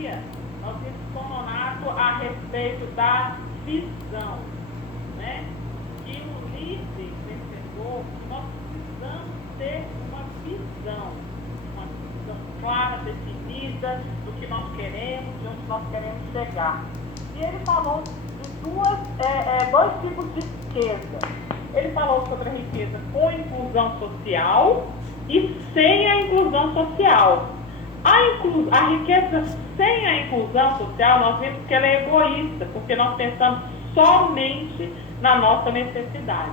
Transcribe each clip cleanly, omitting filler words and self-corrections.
dia, nós temos sononado a respeito da visão, né? Que o líder percebeu que nós precisamos ter uma visão clara, definida do que nós queremos, de onde nós queremos chegar. E ele falou de dois tipos de riqueza. Ele falou sobre a riqueza com inclusão social e sem a inclusão social. A riqueza sem a inclusão social, nós vimos que ela é egoísta, porque nós pensamos somente na nossa necessidade.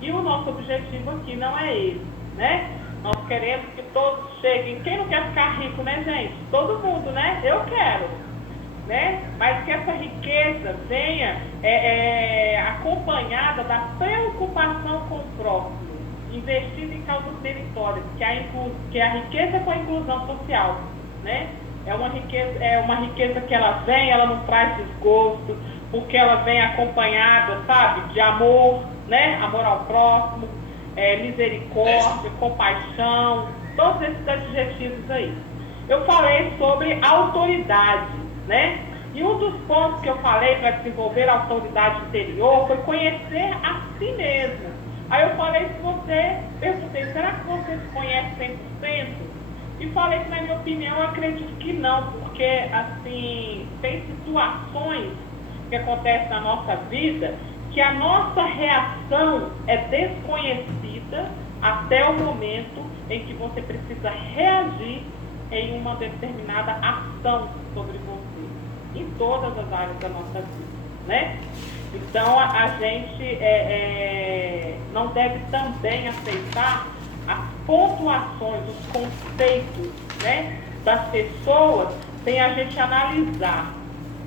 E o nosso objetivo aqui não é esse, né? Nós queremos que todos cheguem. Quem não quer ficar rico, né, gente? Todo mundo, né? Eu quero, né? Mas que essa riqueza venha acompanhada da preocupação com o próximo, investida em causas meritórias, que é a riqueza com a inclusão social, né? É uma riqueza que ela não traz desgosto, porque ela vem acompanhada, sabe, de amor, né? Amor ao próximo, misericórdia, compaixão, todos esses adjetivos aí. Eu falei sobre autoridade, né? E um dos pontos que eu falei para desenvolver a autoridade interior foi conhecer a si mesmo. Aí eu falei perguntei, será que você se conhece 100%? E falei que, na minha opinião, eu acredito que não, porque, assim, tem situações que acontecem na nossa vida que a nossa reação é desconhecida até o momento em que você precisa reagir em uma determinada ação sobre você, em todas as áreas da nossa vida, né? Então, a gente não deve também aceitar as pontuações, os conceitos, né, das pessoas sem a gente analisar.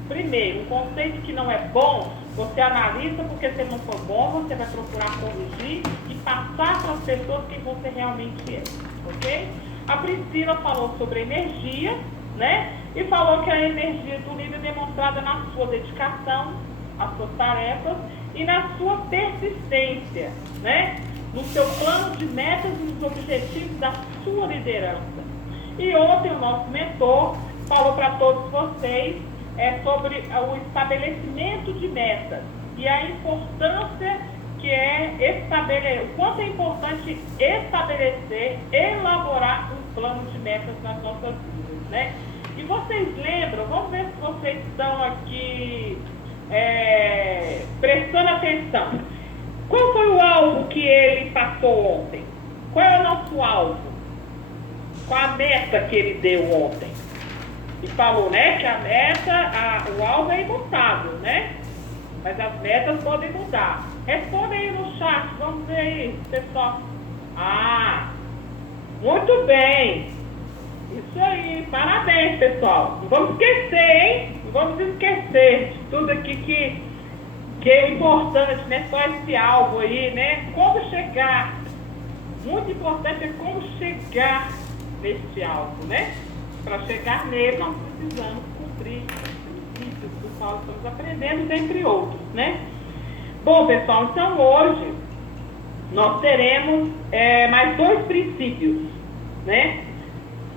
Primeiro, um conceito que não é bom, você analisa, porque se ele não for bom, você vai procurar corrigir e passar para as pessoas quem você realmente é, ok? A Priscila falou sobre energia, né? E falou que a energia do líder é demonstrada na sua dedicação, as suas tarefas e na sua persistência, né? No seu plano de metas e nos objetivos da sua liderança. E ontem o nosso mentor falou para todos vocês sobre o estabelecimento de metas e a importância que o quanto é importante estabelecer, elaborar um plano de metas nas nossas vidas, né? E vocês lembram, vamos ver se vocês estão aqui prestando atenção. Qual foi o alvo que ele passou ontem? Qual é o nosso alvo? Qual a meta que ele deu ontem? E falou, né, que a meta, o alvo é imutável, né? Mas as metas podem mudar. Responda aí no chat, vamos ver aí, pessoal. Muito bem. Isso aí, parabéns, pessoal. Não vamos esquecer, hein? Não vamos esquecer de tudo aqui que é importante, né? Só esse alvo aí, né? Como chegar. Muito importante é como chegar nesse alvo, né? Para chegar nele, nós precisamos cumprir os princípios do qual estamos aprendendo, dentre outros, né? Bom, pessoal, então hoje nós teremos mais 2 princípios, né?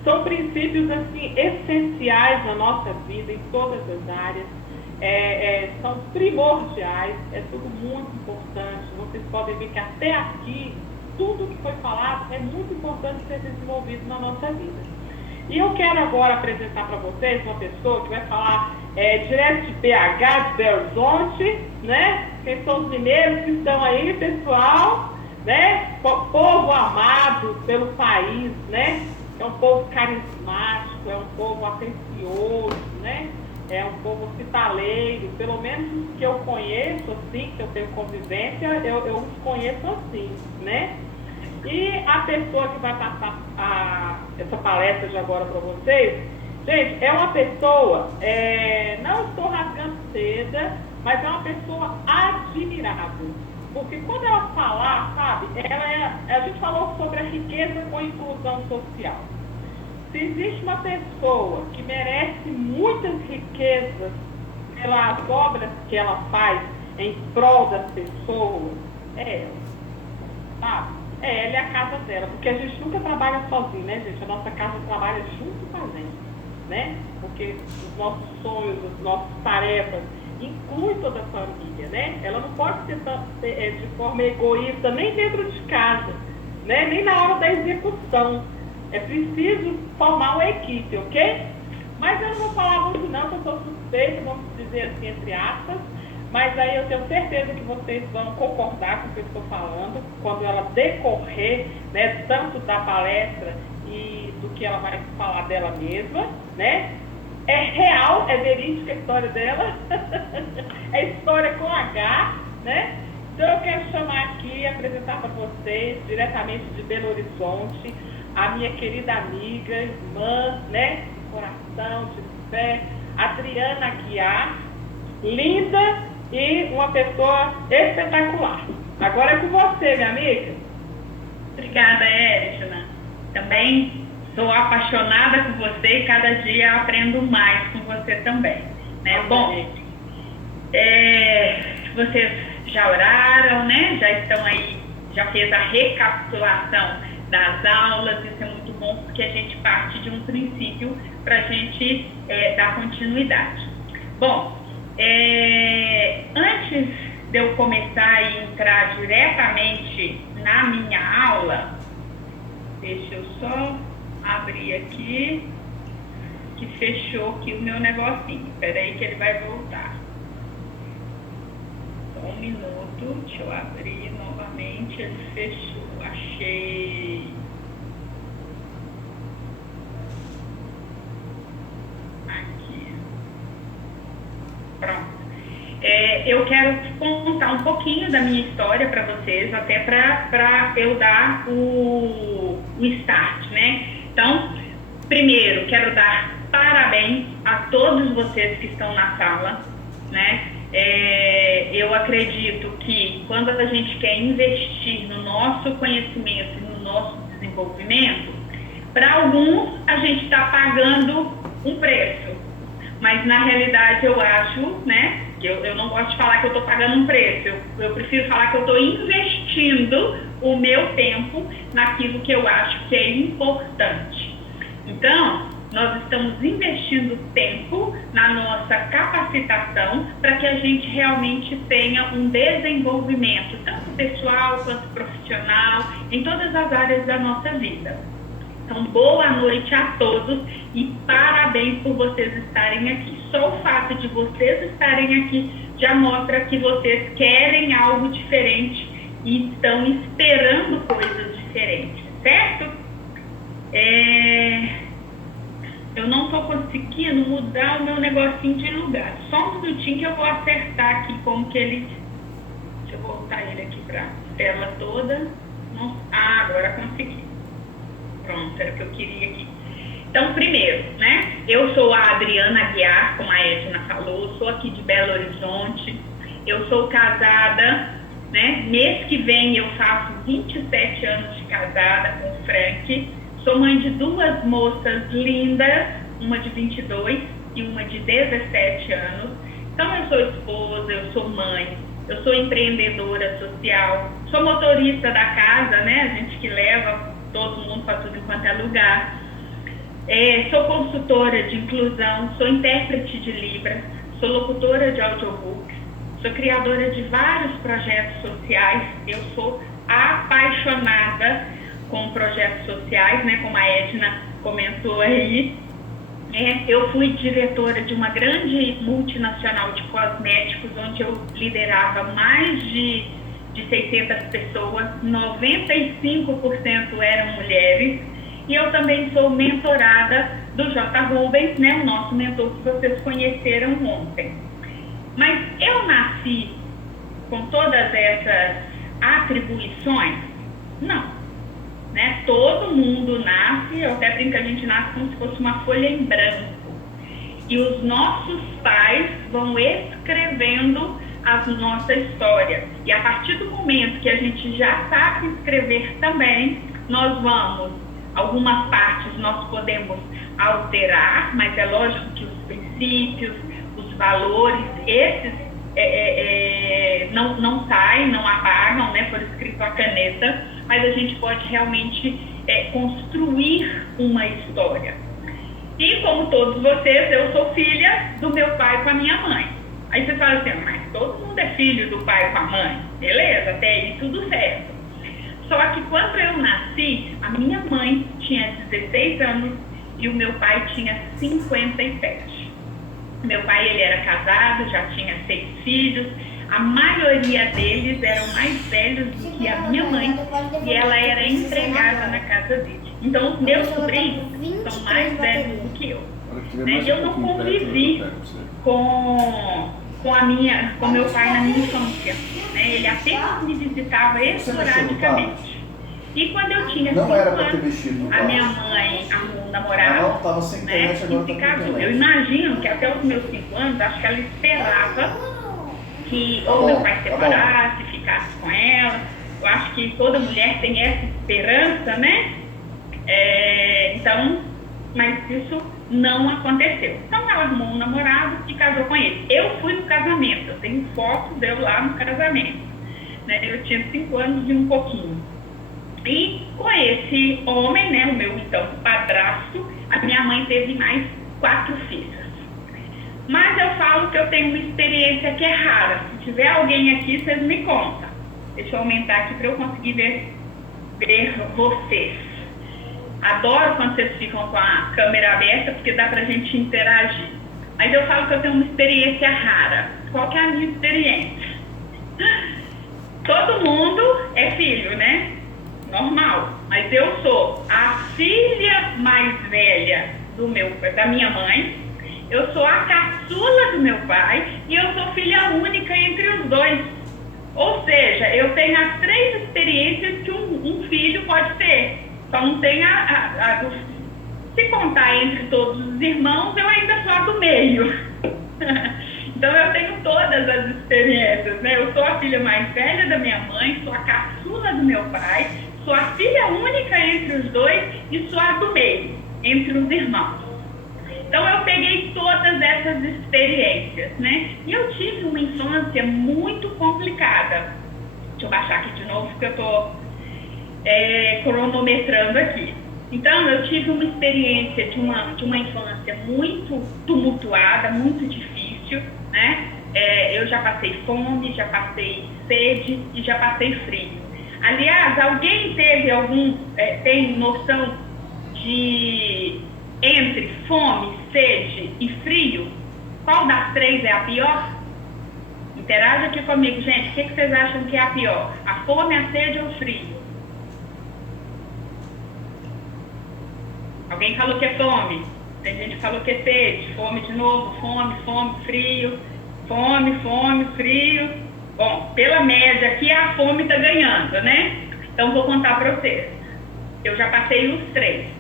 São princípios, assim, essenciais na nossa vida, em todas as áreas. São primordiais, é tudo muito importante. Vocês podem ver que até aqui, tudo que foi falado é muito importante ser desenvolvido na nossa vida. E eu quero agora apresentar para vocês uma pessoa que vai falar direto de BH, de Belo Horizonte, né? Quem são os mineiros que estão aí, pessoal, né? Povo amado pelo país, né? É um povo carismático, é um povo atencioso, né? É um povo hospitaleiro, pelo menos que eu conheço, assim, que eu tenho convivência, eu os conheço assim, né? E a pessoa que vai passar essa palestra de agora para vocês, gente, é uma pessoa, não estou rasgando seda, mas é uma pessoa admirável. Porque quando ela falar, sabe, a gente falou sobre a riqueza com inclusão social. Se existe uma pessoa que merece muitas riquezas pelas obras que ela faz em prol das pessoas, é ela, sabe? Ela é a casa dela, porque a gente nunca trabalha sozinho, né, gente? A nossa casa trabalha junto com a gente. né? Porque os nossos sonhos, as nossas tarefas incluem toda a família, né? Ela não pode ser de forma egoísta nem dentro de casa, né? Nem na hora da execução. É preciso formar uma equipe, ok? Mas eu não vou falar muito não, porque eu sou suspeita, vamos dizer assim, entre aspas, mas aí eu tenho certeza que vocês vão concordar com o que eu estou falando, quando ela decorrer, né, tanto da palestra e do que ela vai falar dela mesma, né? É real, é verídica a história dela, é história com H, né? Então eu quero chamar aqui, apresentar para vocês, diretamente de Belo Horizonte, a minha querida amiga, irmã, né? Coração, de fé, Adriana Aguiar, linda e uma pessoa espetacular. Agora é com você, minha amiga. Obrigada, Edna. Também sou apaixonada por você e cada dia aprendo mais com você também. Né? Bom, vocês já oraram, né? Já estão aí, já fez a recapitulação das aulas, isso é muito bom porque a gente parte de um princípio para a gente dar continuidade. Bom, antes de eu começar a entrar diretamente na minha aula, deixa eu só abrir aqui, que fechou aqui o meu negocinho. Espera aí que ele vai voltar. Só um minuto, deixa eu abrir novamente, ele fechou. Achei. Aqui. Pronto. Eu quero contar um pouquinho da minha história para vocês, até para eu dar o start, né? Então, primeiro, quero dar parabéns a todos vocês que estão na sala, né? Eu acredito que quando a gente quer investir no nosso conhecimento, no nosso desenvolvimento, para alguns a gente está pagando um preço, mas na realidade eu acho, né? Eu não gosto de falar que eu estou pagando um preço, eu prefiro falar que eu estou investindo o meu tempo naquilo que eu acho que é importante. Então, nós estamos investindo tempo na nossa capacitação para que a gente realmente tenha um desenvolvimento, tanto pessoal quanto profissional, em todas as áreas da nossa vida. Então, boa noite a todos e parabéns por vocês estarem aqui. Só o fato de vocês estarem aqui já mostra que vocês querem algo diferente e estão esperando coisas diferentes, certo? Eu não estou conseguindo mudar o meu negocinho de lugar. Só um minutinho que eu vou acertar aqui como que ele... Deixa eu voltar ele aqui para a tela toda. Agora consegui. Pronto, era o que eu queria aqui. Então, primeiro, né? Eu sou a Adriana Aguiar, como a Edna falou, sou aqui de Belo Horizonte. Eu sou casada, né? Mês que vem eu faço 27 anos de casada com o Frank. Sou mãe de duas moças lindas, uma de 22 e uma de 17 anos. Então, eu sou esposa, eu sou mãe, eu sou empreendedora social, sou motorista da casa, né? A gente que leva todo mundo para tudo enquanto é lugar. Sou consultora de inclusão, sou intérprete de Libras, sou locutora de audiobooks, sou criadora de vários projetos sociais. Eu sou apaixonada com projetos sociais, né, como a Edna comentou aí. Eu fui diretora de uma grande multinacional de cosméticos, onde eu liderava mais de 600 pessoas, 95% eram mulheres, e eu também sou mentorada do J. Rubens, né, o nosso mentor que vocês conheceram ontem. Mas eu nasci com todas essas atribuições? Não. Né? Todo mundo nasce, eu até brinco que a gente nasce como se fosse uma folha em branco. E os nossos pais vão escrevendo a nossa história. E a partir do momento que a gente já sabe escrever também, nós vamos, algumas partes nós podemos alterar, mas é lógico que os princípios, os valores, esses não saem, não apagam, né, por escrito a caneta, mas a gente pode realmente construir uma história. E como todos vocês, eu sou filha do meu pai com a minha mãe. Aí você fala assim, mas todo mundo é filho do pai com a mãe. Beleza, até aí tudo certo. Só que quando eu nasci, a minha mãe tinha 16 anos e o meu pai tinha 57. Meu pai, ele era casado, já tinha 6 filhos. A maioria deles eram mais velhos do que a minha mãe e ela era empregada na casa dele. Então, os meus sobrinhos são mais velhos do que eu. Né? Eu não convivi com meu pai na minha infância. Né? Ele apenas me visitava esporadicamente. E quando eu tinha 5 anos, a minha mãe arrumou um namorado, né, e se casou. Eu imagino que até os meus 5 anos, acho que ela esperava que ou meu pai separasse, ficasse com ela. Eu acho que toda mulher tem essa esperança, né? Então, mas isso não aconteceu. Então ela arrumou um namorado e casou com ele. Eu fui no casamento, eu tenho fotos de eu lá no casamento. Né? Eu tinha 5 anos e um pouquinho. E com esse homem, né, o meu então padrasto, a minha mãe teve mais 4 filhos. Mas eu falo que eu tenho uma experiência que é rara. Se tiver alguém aqui, vocês me contam. Deixa eu aumentar aqui para eu conseguir ver vocês. Adoro quando vocês ficam com a câmera aberta, porque dá pra gente interagir. Mas eu falo que eu tenho uma experiência rara. Qual que é a minha experiência? Todo mundo é filho, né? Normal. Mas eu sou a filha mais velha da minha mãe. Eu sou a caçula do meu pai e eu sou filha única entre os dois. Ou seja, eu tenho as 3 experiências que um filho pode ter. Só não tem a do... Se contar entre todos os irmãos, eu ainda sou a do meio. Então eu tenho todas as experiências, né? Eu sou a filha mais velha da minha mãe, sou a caçula do meu pai, sou a filha única entre os dois e sou a do meio, entre os irmãos. Então eu peguei todas essas experiências, né? E eu tive uma infância muito complicada. Deixa eu baixar aqui de novo, porque eu estou cronometrando aqui. Então eu tive uma experiência de uma infância muito tumultuada, muito difícil, né? Eu já passei fome, já passei sede e já passei frio. Aliás, alguém tem noção de entre fome, sede e frio, qual das 3 é a pior? Interaja aqui comigo, gente. O que vocês acham que é a pior? A fome, a sede ou o frio? Alguém falou que é fome. Tem gente que falou que é sede. Fome de novo. Fome, frio. Fome, frio. Bom, pela média aqui a fome está ganhando, né? Então vou contar para vocês. Eu já passei os 3.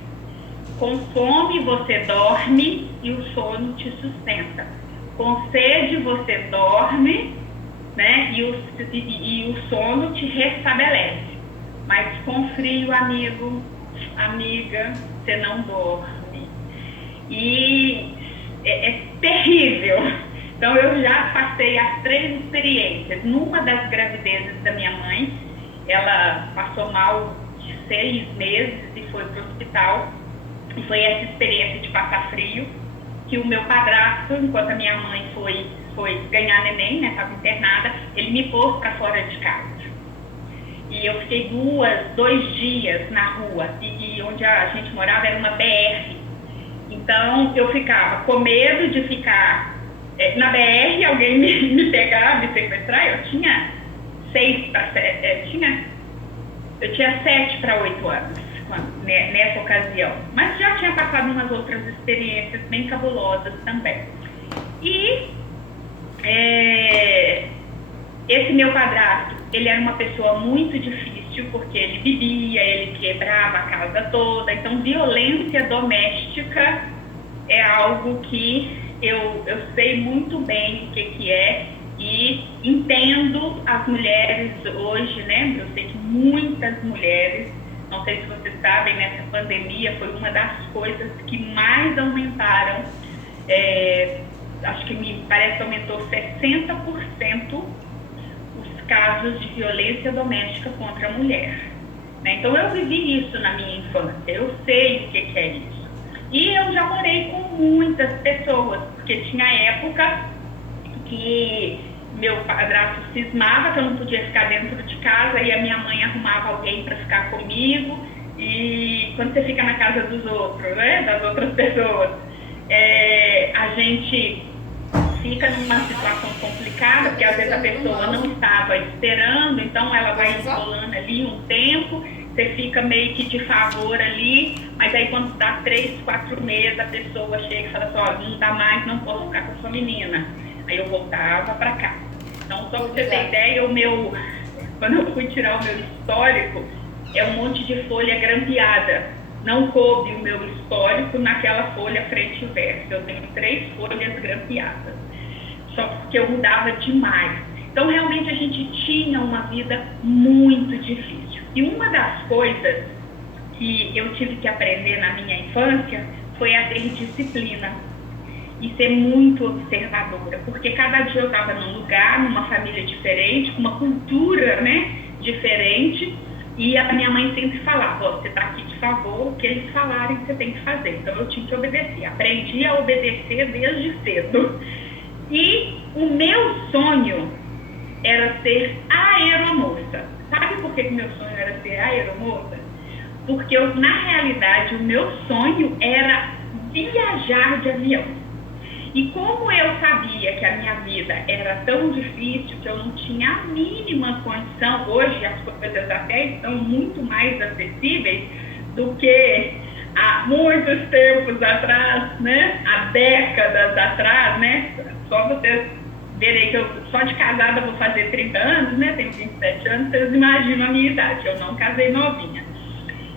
Com fome você dorme e o sono te sustenta. Com sede você dorme, né? E o sono te restabelece. Mas com frio, amiga, você não dorme. E é terrível. Então eu já passei as 3 experiências. Numa das gravidezes da minha mãe, ela passou mal de 6 meses e foi para o hospital. E foi essa experiência de passar frio, que o meu padrasto, enquanto a minha mãe foi ganhar neném, né, estava internada, ele me pôs para fora de casa. E eu fiquei 2 dias na rua, e onde a gente morava era uma BR. Então eu ficava com medo de ficar na BR, alguém me pegar, me sequestrar. Eu tinha 7 para 8 anos. Nessa ocasião, mas já tinha passado umas outras experiências bem cabulosas também. E esse meu padrasto, ele era uma pessoa muito difícil, porque ele bebia, ele quebrava a casa toda. Então violência doméstica é algo que eu sei muito bem o que é, e entendo as mulheres hoje, né? Eu sei que muitas mulheres, não sei se vocês sabem, nessa pandemia foi uma das coisas que mais aumentaram, acho que me parece que aumentou 60% os casos de violência doméstica contra a mulher. Né? Então eu vivi isso na minha infância, eu sei o que é isso. E eu já morei com muitas pessoas, porque tinha época que meu padrasto cismava que eu não podia ficar dentro de casa e a minha mãe arrumava alguém para ficar comigo. E quando você fica na casa dos outros, né, das outras pessoas, a gente fica numa situação complicada, porque às vezes a pessoa não estava esperando, então ela vai enrolando ali um tempo, você fica meio que de favor ali, mas aí quando dá 3, 4 meses, a pessoa chega e fala assim, olha, não dá mais, não posso ficar com a sua menina. Aí eu voltava para cá. Então, só para você ter ideia, quando eu fui tirar o meu histórico, é um monte de folha grampeada. Não coube o meu histórico naquela folha frente e verso. Eu tenho 3 folhas grampeadas. Só porque eu mudava demais. Então, realmente, a gente tinha uma vida muito difícil. E uma das coisas que eu tive que aprender na minha infância foi a ter disciplina e ser muito observadora, porque cada dia eu estava num lugar, numa família diferente, com uma cultura, né, diferente, e a minha mãe sempre falava, você está aqui de favor, o que eles falarem você tem que fazer. Então eu tinha que obedecer, aprendi a obedecer desde cedo. E o meu sonho era ser aeromoça. Sabe por que meu sonho era ser aeromoça? Porque na realidade o meu sonho era viajar de avião. E como eu sabia que a minha vida era tão difícil, que eu não tinha a mínima condição, hoje as coisas até estão muito mais acessíveis do que há muitos tempos atrás, né? Há décadas atrás, né? Só vocês verem que eu só de casada vou fazer 30 anos, né? Tenho 27 anos, vocês imaginam a minha idade, eu não casei novinha.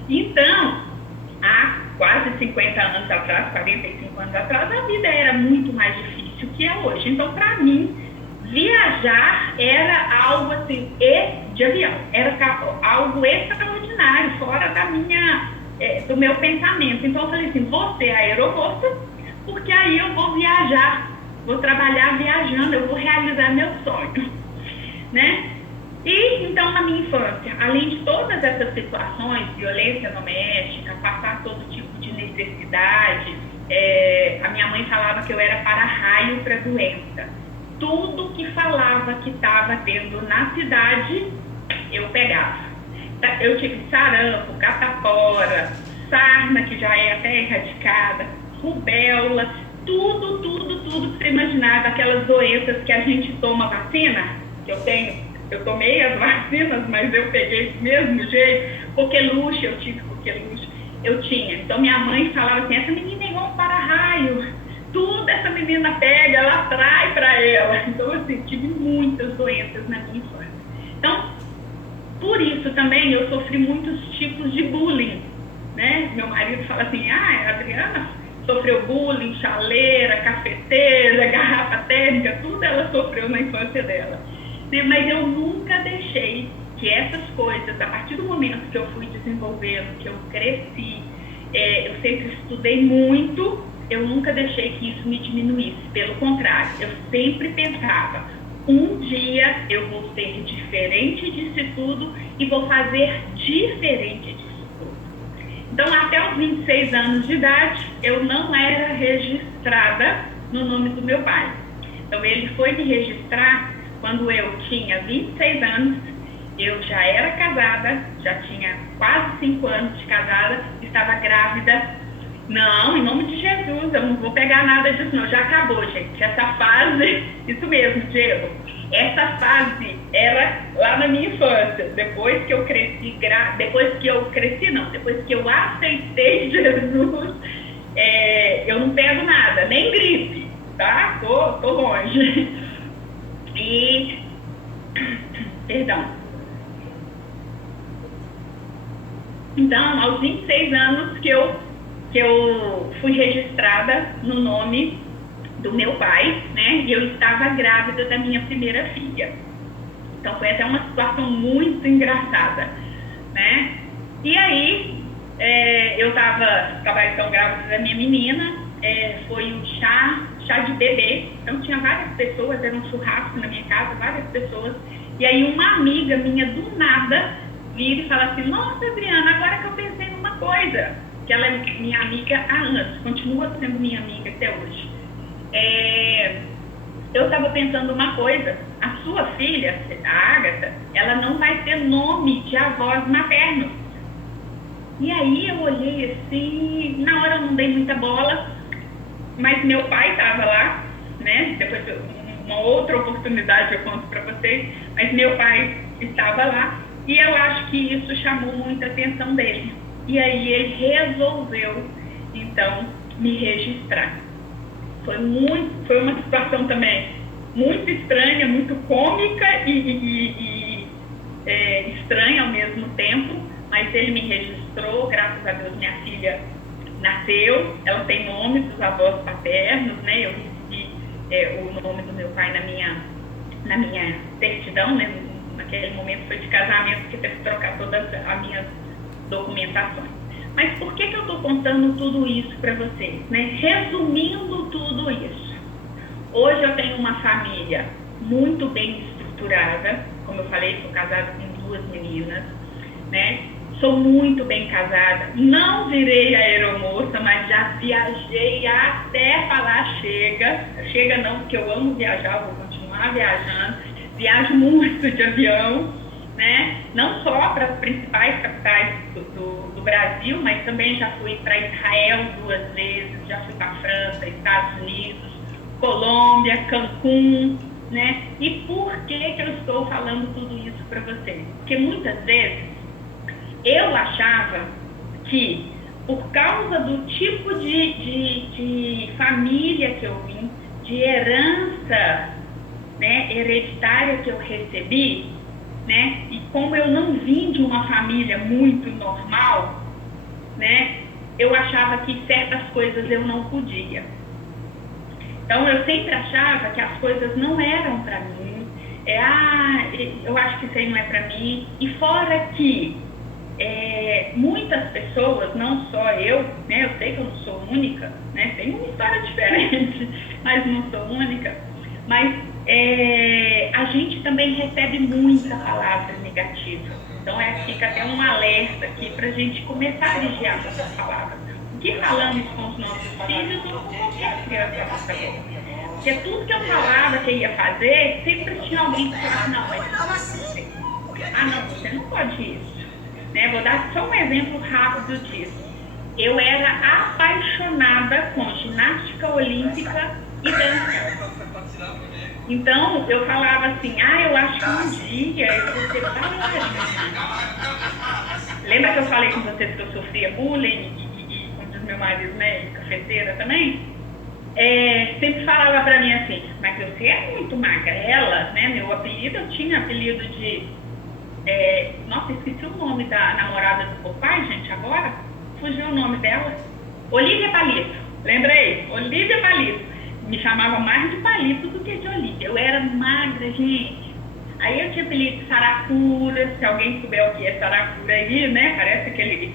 Então, há quase 50 anos atrás, 45 anos atrás, a vida era muito mais difícil que é hoje. Então, para mim, viajar era algo assim, de avião, era algo extraordinário, fora do meu pensamento. Então, eu falei assim, vou ser aeromoça, porque aí eu vou viajar, vou trabalhar viajando, eu vou realizar meu sonho, né? E, então, na minha infância, além de todas essas situações, violência doméstica, passar todo tipo de necessidade, a minha mãe falava que eu era para-raio para doença. Tudo que falava que estava tendo na cidade, eu pegava. Eu tive sarampo, catapora, sarna, que já é até erradicada, rubéola, tudo que você imaginava, aquelas doenças que a gente toma vacina, que eu tomei as vacinas, mas eu peguei do mesmo jeito, coqueluche, eu tive coqueluche, eu tinha. Então minha mãe falava assim, essa menina é igual um para-raio, tudo essa menina pega, ela atrai para ela. Então assim, tive muitas doenças na minha infância. Então, por isso também eu sofri muitos tipos de bullying, né? Meu marido fala assim, a Adriana sofreu bullying, chaleira, cafeteira, garrafa térmica, tudo ela sofreu na infância dela. Mas eu nunca deixei que essas coisas, a partir do momento que eu fui desenvolvendo, que eu cresci, eu sempre estudei muito, eu nunca deixei que isso me diminuísse. Pelo contrário, eu sempre pensava, um dia eu vou ser diferente disso tudo e vou fazer diferente disso tudo. Então, até os 26 anos de idade, eu não era registrada no nome do meu pai. Então, ele foi me registrar quando eu tinha 26 anos, eu já era casada, já tinha quase 5 anos de casada, estava grávida. Não, em nome de Jesus, eu não vou pegar nada disso não, já acabou, gente. Essa fase, isso mesmo, Diego, essa fase era lá na minha infância, depois que eu cresci, depois que eu aceitei Jesus, eu não pego nada, nem gripe, tá? Tô longe. Perdão. Então, aos 26 anos que eu fui registrada no nome do meu pai, né? E eu estava grávida da minha primeira filha. Então, foi até uma situação muito engraçada, né? E aí, eu estava então grávida da minha menina, foi um chá de bebê, então tinha várias pessoas, era um churrasco na minha casa, várias pessoas, e aí uma amiga minha do nada vira e fala assim, nossa Adriana, agora que eu pensei numa coisa, que ela é minha amiga há anos, continua sendo minha amiga até hoje. Eu estava pensando uma coisa, a sua filha, a Ágata, ela não vai ter nome de avós maternos. E aí eu olhei assim, na hora eu não dei muita bola, mas meu pai estava lá, né? Depois, uma outra oportunidade eu conto para vocês, mas meu pai estava lá e eu acho que isso chamou muita atenção dele. E aí ele resolveu, então, me registrar. Foi uma situação também muito estranha, muito cômica e estranha ao mesmo tempo, mas ele me registrou, graças a Deus minha filha nasceu, ela tem nome dos avós paternos, né? Eu recebi o nome do meu pai na minha certidão, né? Naquele momento foi de casamento, que teve que trocar todas as minhas documentações. Mas por que eu estou contando tudo isso para vocês, né? Resumindo tudo isso. Hoje eu tenho uma família muito bem estruturada, como eu falei, sou casada com 2 meninas, né? Sou muito bem casada, não virei aeromoça, mas já viajei até falar chega. Chega não, porque eu amo viajar, vou continuar viajando. Viajo muito de avião, né? Não só para as principais capitais do Brasil, mas também já fui para Israel 2 vezes, já fui para França, Estados Unidos, Colômbia, Cancún, né? E por que eu estou falando tudo isso para vocês? Porque muitas vezes eu achava que, por causa do tipo de família que eu vim, de herança, né, hereditária que eu recebi, né, e como eu não vim de uma família muito normal, né, eu achava que certas coisas eu não podia. Então, eu sempre achava que as coisas não eram para mim, eu acho que isso aí não é para mim, e fora que muitas pessoas, não só eu, né, eu sei que eu não sou única, né, tem uma história diferente, mas não sou única, mas a gente também recebe muita palavra negativa. Então fica até um alerta aqui para a gente começar a vigiar essas palavras. O que falamos com os nossos filhos ou com qualquer criança da nossa boca? Porque tudo que eu falava que eu ia fazer, sempre tinha alguém que falava, não, mas isso não vai acontecer. Ah, não, você não pode isso. Né? Vou dar só um exemplo rápido disso. Eu era apaixonada com ginástica olímpica e dança. Então, eu falava assim, eu acho que um dia eu vou ser bailarina. Lembra que eu falei com vocês que eu sofria bullying e como diz meu marido, né, cafeteira também? Sempre falava pra mim assim, mas você é muito magrela, né? Meu apelido, eu tinha apelido de... nossa, esqueci o nome da namorada do papai, gente, agora. Fugiu o nome dela. Olívia Palito. Lembrei? Olívia Palito. Me chamava mais de Palito do que de Olívia. Eu era magra, gente. Aí eu tinha apelido de Saracura. Se alguém souber o que é Saracura aí, né? Parece aquele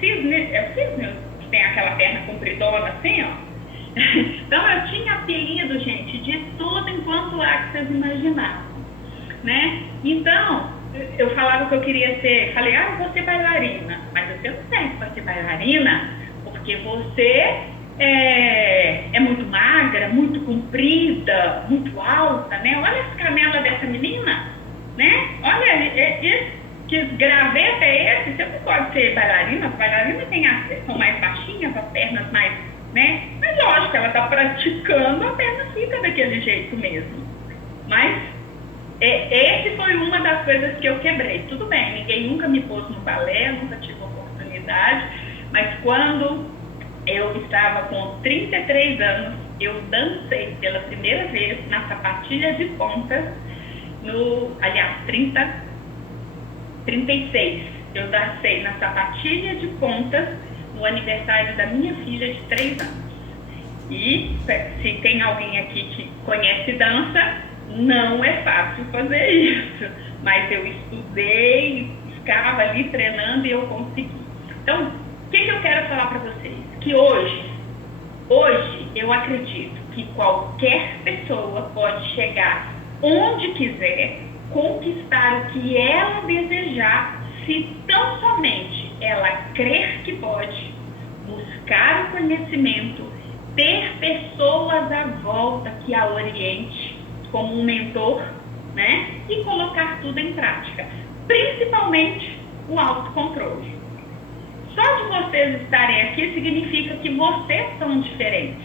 cisne. É o cisne que tem aquela perna compridona assim, ó. Então eu tinha apelido, gente, de tudo enquanto lá que vocês imaginavam, né? Então, eu falava que eu queria ser... Falei, eu vou ser bailarina. Mas você não serve para ser bailarina, porque você... é muito magra, muito comprida, muito alta, né? Olha as canelas dessa menina, né? Olha, que graveta é esse? Você não pode ser bailarina. As bailarinas são mais baixinhas, as pernas mais, né? Mas lógico, ela está praticando, a perna fica daquele jeito mesmo. Mas esse foi uma das coisas que eu quebrei. Tudo bem, ninguém nunca me pôs no balé, nunca tive oportunidade, mas quando eu estava com 33 anos, eu dancei pela primeira vez na sapatilha de pontas, 36. Eu dancei na sapatilha de pontas no aniversário da minha filha de 3 anos. E se tem alguém aqui que conhece dança, não é fácil fazer isso. Mas eu estudei, ficava ali treinando e eu consegui. Então, o que eu quero falar para vocês? Que hoje eu acredito que qualquer pessoa pode chegar onde quiser, conquistar o que ela desejar, se tão somente ela crer que pode, buscar o conhecimento, ter pessoas à volta que a oriente como um mentor, né? E colocar tudo em prática, principalmente o autocontrole. Só de vocês estarem aqui significa que vocês são diferentes,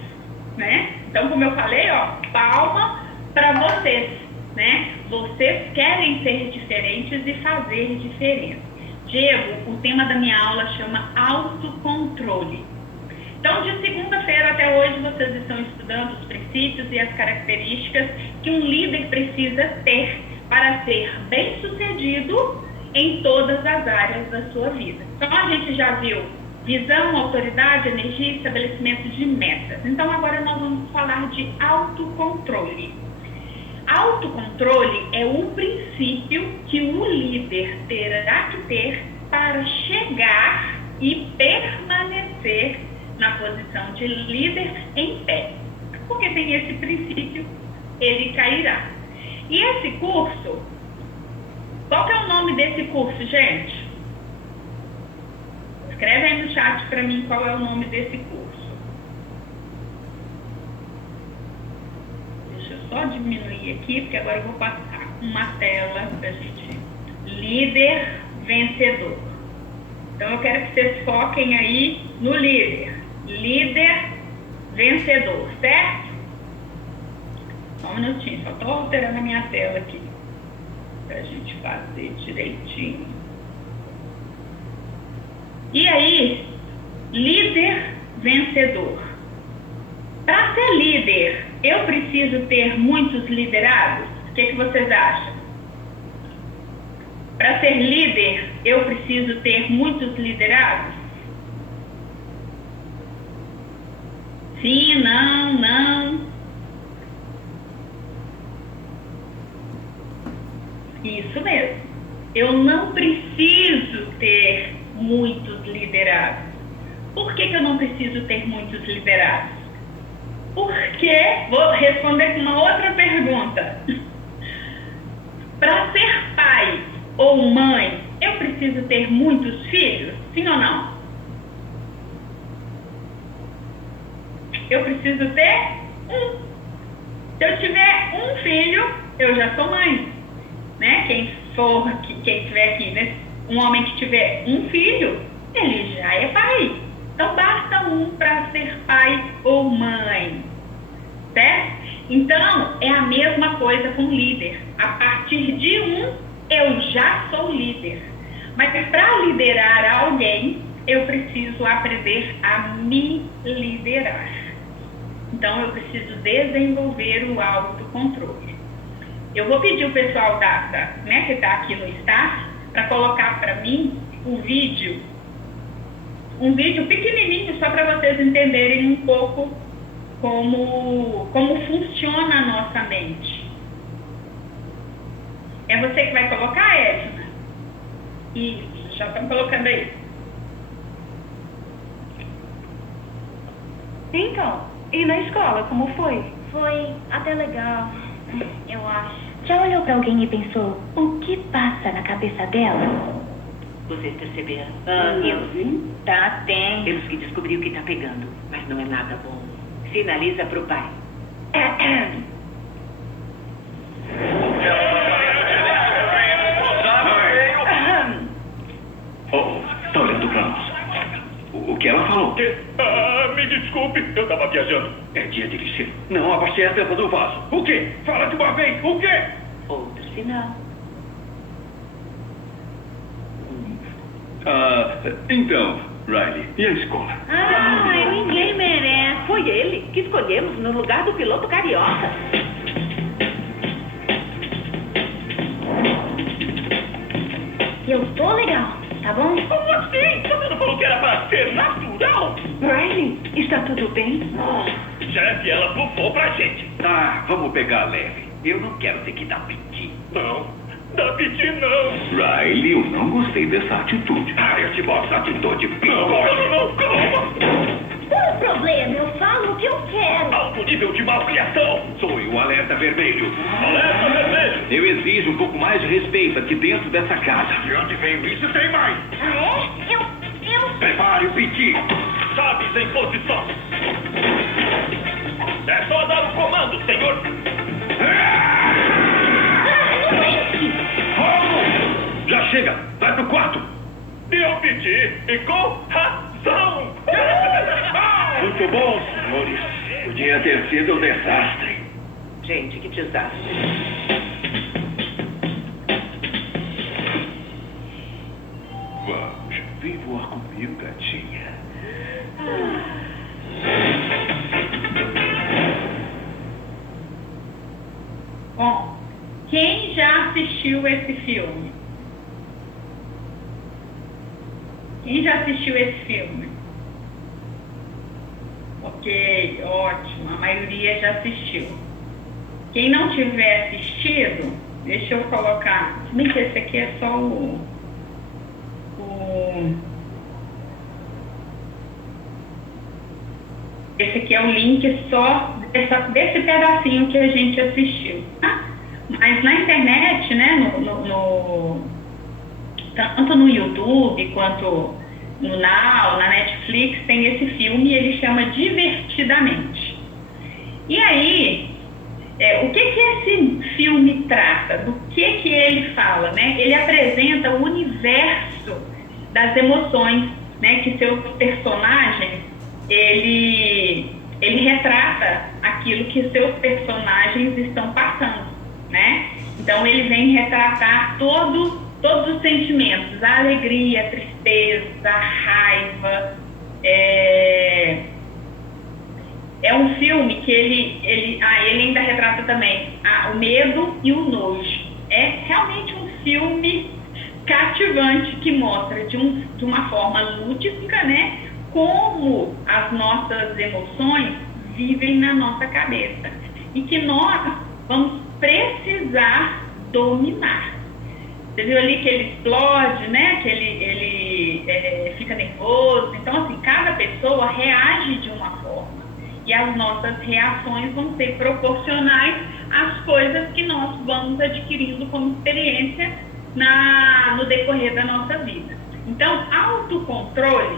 né? Então, como eu falei, ó, palma para vocês, né? Vocês querem ser diferentes e fazer diferença. Diego, o tema da minha aula chama autocontrole. Então, de segunda-feira até hoje, vocês estão estudando os princípios e as características que um líder precisa ter para ser bem-sucedido em todas as áreas da sua vida. Então, a gente já viu visão, autoridade, energia e estabelecimento de metas. Então, agora nós vamos falar de autocontrole. Autocontrole é o princípio que o líder terá que ter para chegar e permanecer na posição de líder em pé. Porque tem esse princípio, ele cairá. E esse curso, qual que é o nome desse curso, gente? Escreve aí no chat para mim qual é o nome desse curso. Deixa eu só diminuir aqui, porque agora eu vou passar uma tela para a gente. Líder vencedor. Então eu quero que vocês foquem aí no líder. Líder vencedor, certo? Só um minutinho, só estou alterando a minha tela aqui para a gente fazer direitinho. E aí, líder vencedor. Para ser líder, eu preciso ter muitos liderados? O que vocês acham? Para ser líder, eu preciso ter muitos liderados? Sim, não, não. Isso mesmo. Eu não preciso ter muitos liderados. Por que eu não preciso ter muitos liderados? Porque, vou responder com uma outra pergunta. Para ser pai ou mãe, eu preciso ter muitos filhos? Sim ou não? Eu preciso ter um. Se eu tiver um filho, eu já sou mãe, né? Quem estiver aqui, né? Um homem que tiver um filho, ele já é pai. Então basta um para ser pai ou mãe, certo? Então é a mesma coisa com líder. A partir de um, eu já sou líder. Mas para liderar alguém, eu preciso aprender a me liderar. Então, eu preciso desenvolver o autocontrole. Eu vou pedir o pessoal que está aqui no staff para colocar para mim um vídeo pequenininho, só para vocês entenderem um pouco como funciona a nossa mente. É você que vai colocar, Edna? Isso, já estão colocando aí. Então, e na escola, como foi? Foi até legal, eu acho. Já olhou pra alguém e pensou, o que passa na cabeça dela? Vocês perceberam? Tá, tem. Temos que descobrir o que tá pegando, mas não é nada bom. Sinaliza pro pai. Tá olhando pra nós. O que ela falou? Me desculpe, eu tava viajando. É dia de lixeiro. Não abaixei a tampa do vaso. O quê? Fala de uma vez. O quê? Outro sinal. Então, Riley, e a escola? Ninguém merece. Foi ele que escolhemos no lugar do piloto carioca. Eu tô legal, tá bom? Como assim? Você não falou que era pra ser natural? Riley, está tudo bem? Chefe, ela bufou pra gente. Vamos pegar leve. Eu não quero ter que dar piti. Não, dá piti não. Riley, eu não gostei dessa atitude. Eu te mostro a atitude. Não, calma. Qual o problema? Eu falo o que eu quero. Alto nível de malcriação. Sou eu, alerta vermelho. Alerta vermelho. Eu exijo um pouco mais de respeito aqui dentro dessa casa. De onde veio isso, tem mais. Ah, é? Prepare o piti. Chaves em posição. É só dar o comando, senhor. Vamos! Já chega. Vai pro quarto. Eu pedi e com razão. Muito bom, senhores. Podia ter sido um desastre. Gente, que desastre. Vamos, vem voar comigo, gatinha. Bom, quem já assistiu esse filme? Quem já assistiu esse filme? Ok, ótimo, a maioria já assistiu. Quem não tiver assistido, deixa eu colocar, se bem que esse aqui é só esse aqui é o link só desse pedacinho que a gente assistiu, tá? Mas na internet, né, tanto no YouTube quanto no Now, na Netflix, tem esse filme e ele chama Divertidamente. E aí, o que esse filme trata? Do que ele fala, né? Ele apresenta o universo das emoções, né, que seus personagens, ele retrata aquilo que seus personagens estão passando, né? Então ele vem retratar todos os sentimentos, a alegria, a tristeza, a raiva. É um filme que ele ainda retrata também o medo e o nojo. É realmente um filme cativante que mostra de uma forma lúdica, né, como as nossas emoções vivem na nossa cabeça e que nós vamos precisar dominar. Você viu ali que ele explode, né, que ele fica nervoso. Então, assim, cada pessoa reage de uma forma e as nossas reações vão ser proporcionais às coisas que nós vamos adquirindo como experiência no decorrer da nossa vida. Então, autocontrole,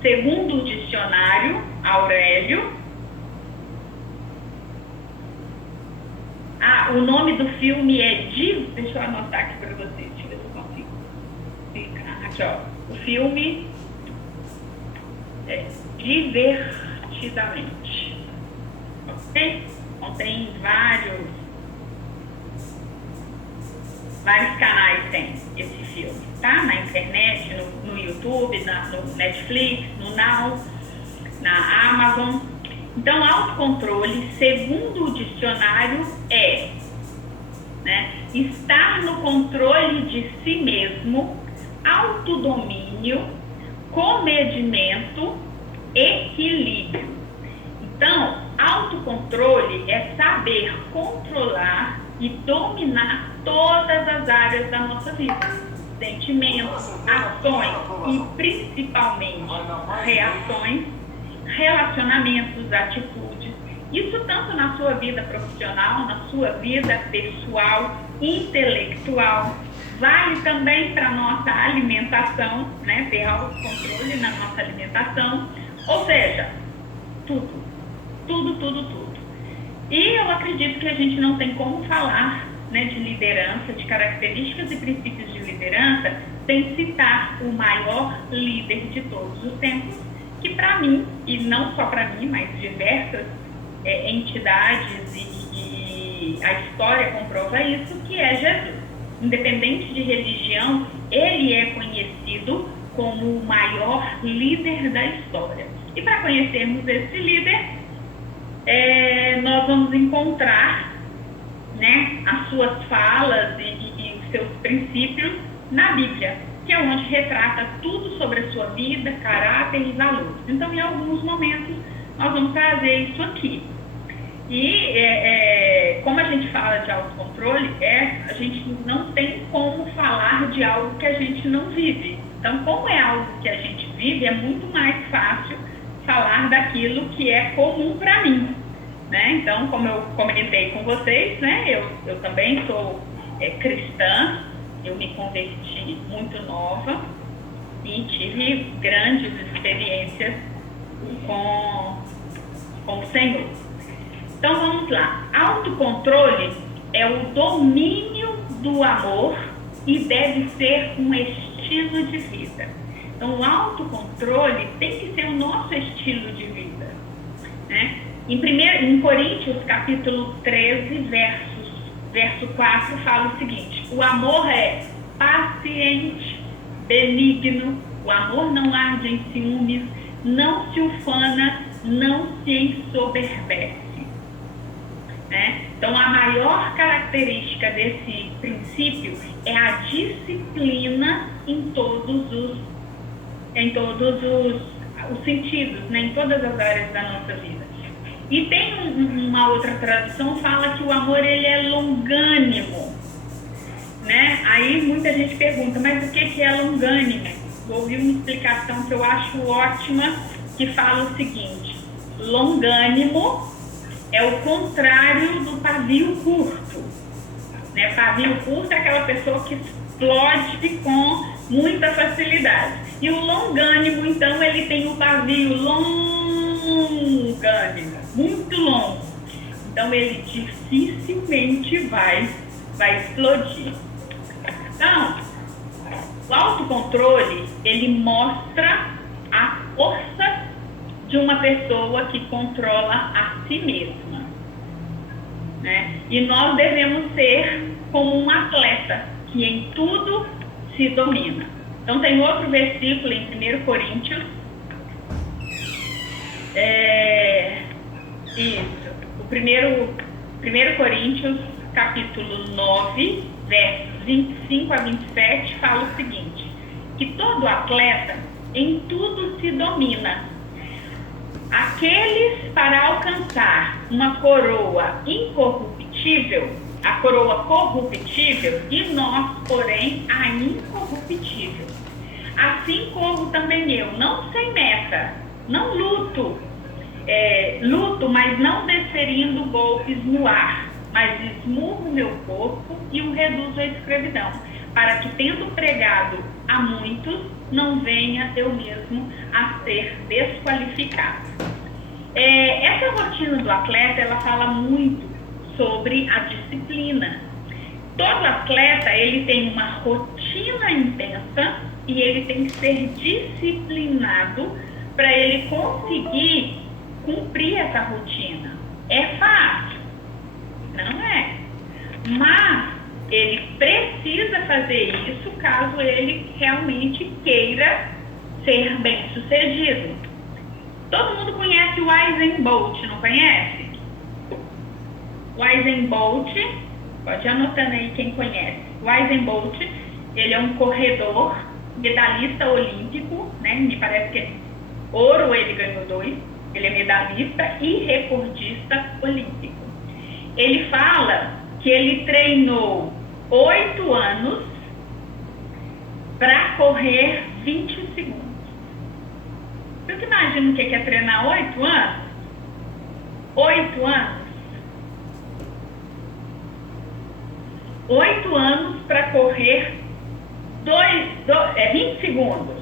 segundo o dicionário Aurélio, o nome do filme é deixa eu anotar aqui para vocês, deixa eu ver se eu consigo ficar. Aqui, ó, o filme é Divertidamente, ok? Então tem vários canais tem esse filme, tá? Na internet, no YouTube, no Netflix, no Now, na Amazon. Então, autocontrole, segundo o dicionário, né, estar no controle de si mesmo, autodomínio, comedimento, equilíbrio. Então, autocontrole é saber controlar e dominar todas as áreas da nossa vida. Sentimentos, ações e principalmente reações, relacionamentos, atitudes. Isso tanto na sua vida profissional, na sua vida pessoal, intelectual. Vale também para a nossa alimentação, né? Ter autocontrole na nossa alimentação. Ou seja, tudo. E eu acredito que a gente não tem como falar, né, de liderança, de características e princípios de liderança, sem citar o maior líder de todos os tempos, que para mim, e não só para mim, mas diversas entidades e a história comprova isso, que é Jesus. Independente de religião, ele é conhecido como o maior líder da história. E para conhecermos esse líder, nós vamos encontrar, né, as suas falas e os seus princípios na Bíblia, que é onde retrata tudo sobre a sua vida, caráter e valores. Então, em alguns momentos, nós vamos trazer isso aqui. E como a gente fala de autocontrole, a gente não tem como falar de algo que a gente não vive. Então, como é algo que a gente vive, é muito mais fácil falar daquilo que é comum para mim, né? Então, como eu comentei com vocês, né, eu também sou cristã, eu me converti muito nova e tive grandes experiências com o Senhor. Então vamos lá. Autocontrole é o domínio do amor e deve ser um estilo de vida. Então o autocontrole tem que ser o nosso estilo de vida, né? Em Coríntios capítulo 13, verso 4, fala o seguinte: o amor é paciente, benigno, o amor não arde em ciúmes, não se ufana, não se ensoberbece. Né? Então, a maior característica desse princípio é a disciplina em todos os sentidos, né? Em todas as áreas da nossa vida. E tem uma outra tradução que fala que o amor ele é longânimo. Né? Aí muita gente pergunta, mas o que é longânimo? Vou ouvir uma explicação que eu acho ótima, que fala o seguinte: longânimo é o contrário do pavio curto. Né? Pavio curto é aquela pessoa que explode com muita facilidade. E o longânimo, então, ele tem o pavio longânimo, muito longo. Então, ele dificilmente vai explodir. Então, o autocontrole, ele mostra a força de uma pessoa que controla a si mesma, né? E nós devemos ser como um atleta, que em tudo se domina. Então, tem outro versículo em 1 Coríntios, o 1 Coríntios, capítulo 9, versos 25 a 27, fala o seguinte: que todo atleta em tudo se domina. Aqueles para alcançar uma coroa incorruptível, a coroa corruptível, e nós, porém, a incorruptível. Assim corro também eu, não sem meta, não luto, mas não desferindo golpes no ar, mas esmurro meu corpo e o reduzo à escravidão, para que, tendo pregado a muitos, não venha eu mesmo a ser desqualificado. Essa rotina do atleta, ela fala muito sobre a disciplina. Todo atleta, ele tem uma rotina intensa e ele tem que ser disciplinado para ele conseguir cumprir essa rotina. É fácil? Não é. Mas ele precisa fazer isso caso ele realmente queira ser bem-sucedido. Todo mundo conhece o Usain Bolt, não conhece? O Usain Bolt, pode ir anotando aí quem conhece. O Usain Bolt, ele é um corredor, medalhista olímpico, né? Me parece que é ouro, ele ganhou 2. Ele é medalhista e recordista olímpico. Ele fala que ele treinou 8 anos para correr 20 segundos. Você imagina o que é treinar 8 anos? 8 anos. 8 anos para correr 20 segundos.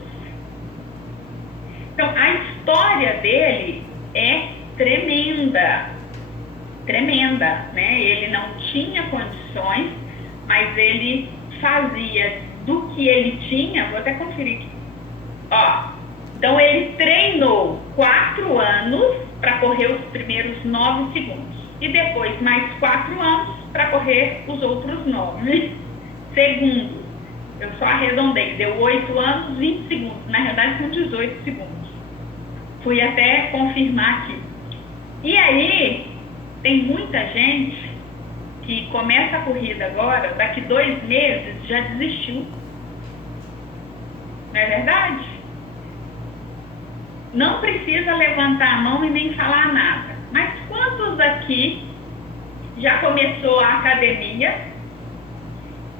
Então, a história dele é tremenda, né? Ele não tinha condições, mas ele fazia do que ele tinha. Vou até conferir aqui. Então, ele treinou 4 anos para correr os primeiros 9 segundos. E depois, mais 4 anos para correr os outros 9 segundos. Eu só arredondei. Deu 8 anos, 20 segundos. Na verdade, são 18 segundos. Fui até confirmar aqui. E aí, tem muita gente que começa a corrida agora, daqui 2 meses já desistiu. Não é verdade? Não precisa levantar a mão e nem falar nada. Mas quantos aqui já começou a academia,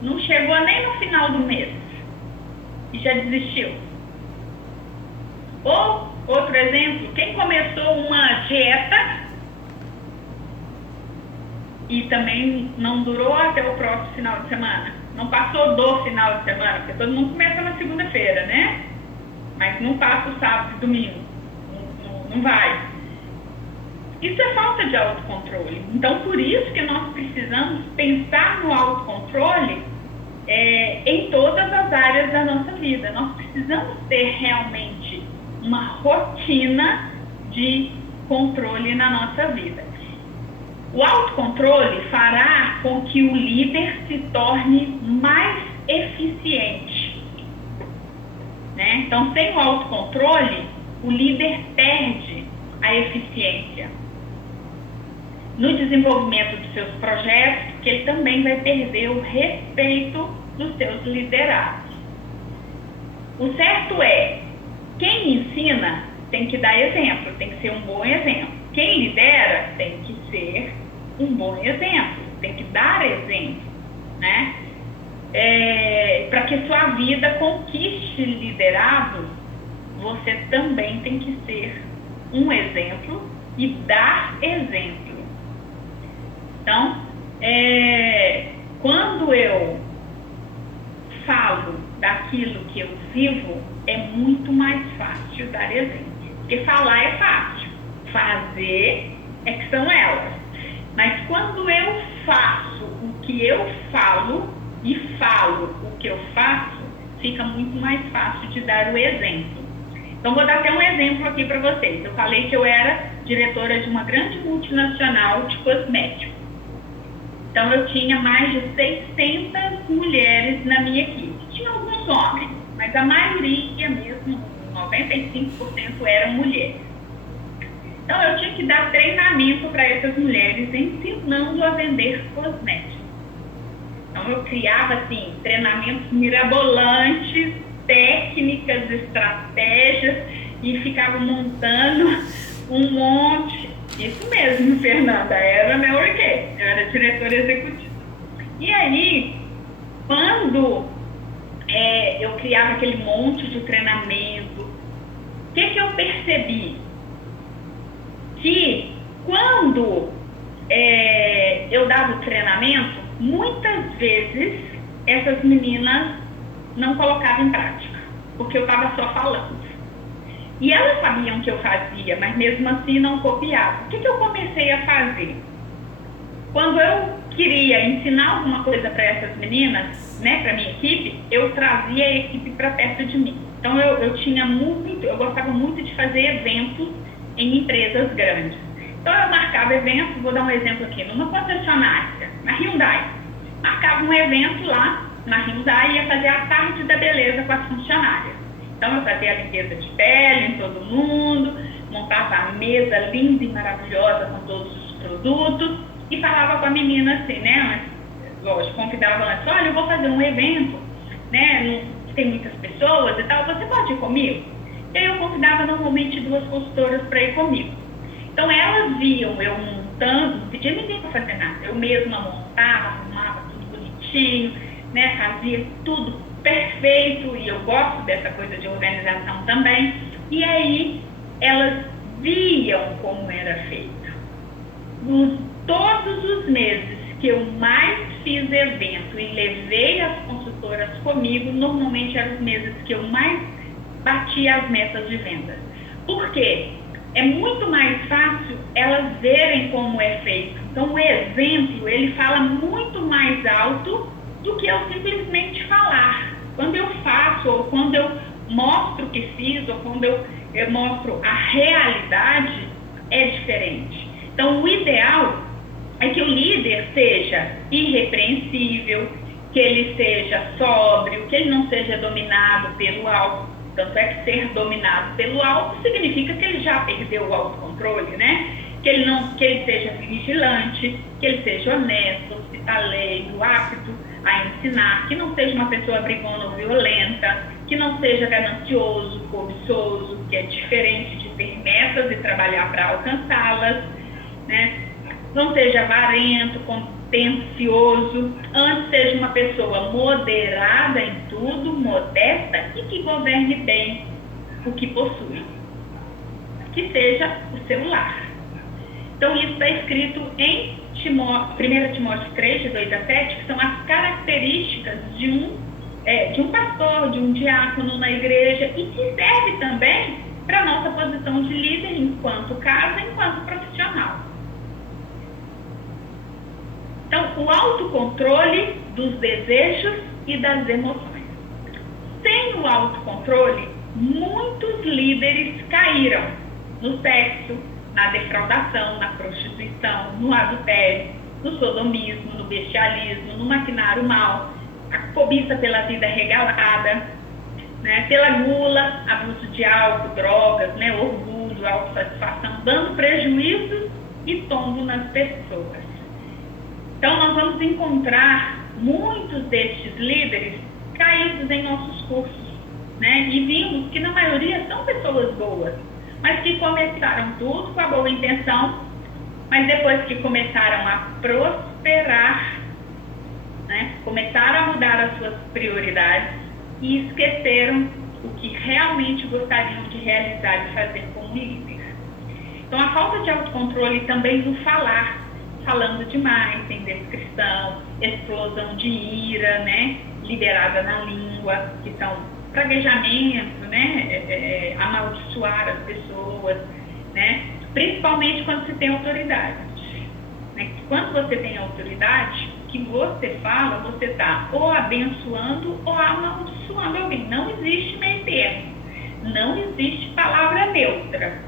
não chegou nem no final do mês e já desistiu? Ou, outro exemplo, quem começou uma dieta e também não durou até o próximo final de semana, não passou do final de semana, porque todo mundo começa na segunda-feira, né? mas não passa o sábado e domingo. Não vai. Isso é falta de autocontrole. Então, por isso que nós precisamos pensar no autocontrole em todas as áreas da nossa vida. Nós precisamos ter realmente uma rotina de controle na nossa vida. O autocontrole fará com que o líder se torne mais eficiente, né? Então, sem o autocontrole, o líder perde a eficiência no desenvolvimento dos seus projetos, porque ele também vai perder o respeito dos seus liderados. O certo é, quem ensina tem que dar exemplo, tem que ser um bom exemplo. Quem lidera tem que ser um bom exemplo, tem que dar exemplo, né? Para que sua vida conquiste liderado, você também tem que ser um exemplo e dar exemplo. Então, quando eu falo daquilo que eu vivo, é muito mais fácil dar exemplo. Porque falar é fácil, fazer é que são elas. Mas quando eu faço o que eu falo e falo o que eu faço, fica muito mais fácil de dar o exemplo. Então, vou dar até um exemplo aqui para vocês. Eu falei que eu era diretora de uma grande multinacional de cosméticos. Então, eu tinha mais de 600 mulheres na minha equipe. Tinha alguns homens, mas a maioria mesmo, 95% eram mulheres. Então, eu tinha que dar treinamento para essas mulheres, ensinando a vender cosméticos. Então, eu criava, assim, treinamentos mirabolantes, técnicas, estratégias, e ficava montando um monte. Isso mesmo, Fernanda, era meu orquê, eu era diretora executiva. E aí, quando eu criava aquele monte de treinamento, o que eu percebi? Que quando eu dava o treinamento, muitas vezes essas meninas não colocavam em prática, porque eu estava só falando. E elas sabiam que eu fazia, mas mesmo assim não copiavam. O que eu comecei a fazer? Quando eu queria ensinar alguma coisa para essas meninas, né, para minha equipe, eu trazia a equipe para perto de mim. Então eu gostava muito de fazer eventos em empresas grandes. Então eu marcava eventos, vou dar um exemplo aqui, numa concessionária, na Hyundai. Marcava um evento lá na Hyundai e ia fazer a tarde da beleza com as funcionárias. Então eu fazia a limpeza de pele em todo mundo, montava a mesa linda e maravilhosa com todos os produtos e falava com a menina assim, né? Lógico, convidava antes, olha, eu vou fazer um evento, né? Tem muitas pessoas e tal, você pode ir comigo? E aí eu convidava normalmente 2 consultoras para ir comigo. Então elas viam eu montando, não pedia ninguém para fazer nada, eu mesma montava, arrumava tudo bonitinho, né? Fazia tudo perfeito, e eu gosto dessa coisa de organização também. E aí elas viam como era feito. Todos os meses que eu mais fiz evento e levei as consultoras comigo, normalmente eram os meses que eu mais batia as metas de venda. Por quê? É muito mais fácil elas verem como é feito. Então o exemplo, ele fala muito mais alto do que eu simplesmente falar. Quando eu faço, ou quando eu mostro o que fiz, ou quando eu mostro a realidade, é diferente. Então, o ideal é que o líder seja irrepreensível, que ele seja sóbrio, que ele não seja dominado pelo álcool. Tanto é que ser dominado pelo álcool significa que ele já perdeu o autocontrole, né? Que ele seja vigilante, que ele seja honesto, hospitaleiro, apto a ensinar, que não seja uma pessoa brigona ou violenta, que não seja ganancioso, cobiçoso, que é diferente de ter metas e trabalhar para alcançá-las, né? Não seja avarento, contencioso, antes seja uma pessoa moderada em tudo, modesta e que governe bem o que possui, que seja o seu lar. Então isso está escrito em 1 Timóteo 3, de 2 a 7, que são as características de um de um pastor, de um diácono na igreja, e que serve também para a nossa posição de líder enquanto casa, enquanto profissional. Então, o autocontrole dos desejos e das emoções. Sem o autocontrole, muitos líderes caíram no sexo, na defraudação, na prostituição, no adultério, no sodomismo, no bestialismo, no maquinário mal, a cobiça pela vida regalada, né, pela gula, abuso de álcool, drogas, né, orgulho, autossatisfação, dando prejuízo e tombo nas pessoas. Então, nós vamos encontrar muitos destes líderes caídos em nossos cursos, né, e vimos que na maioria são pessoas boas, mas que começaram tudo com a boa intenção, mas depois que começaram a prosperar, né, começaram a mudar as suas prioridades e esqueceram o que realmente gostariam de realizar e fazer como líder. Então, a falta de autocontrole também no falar, falando demais, sem descrição, explosão de ira, né, liberada na língua, que são praguejamento, né, amaldiçoar as pessoas, né, principalmente quando se tem autoridade. Né? Quando você tem autoridade, que você fala, você está ou abençoando ou amaldiçoando alguém. Não existe meio termo. Não existe palavra neutra.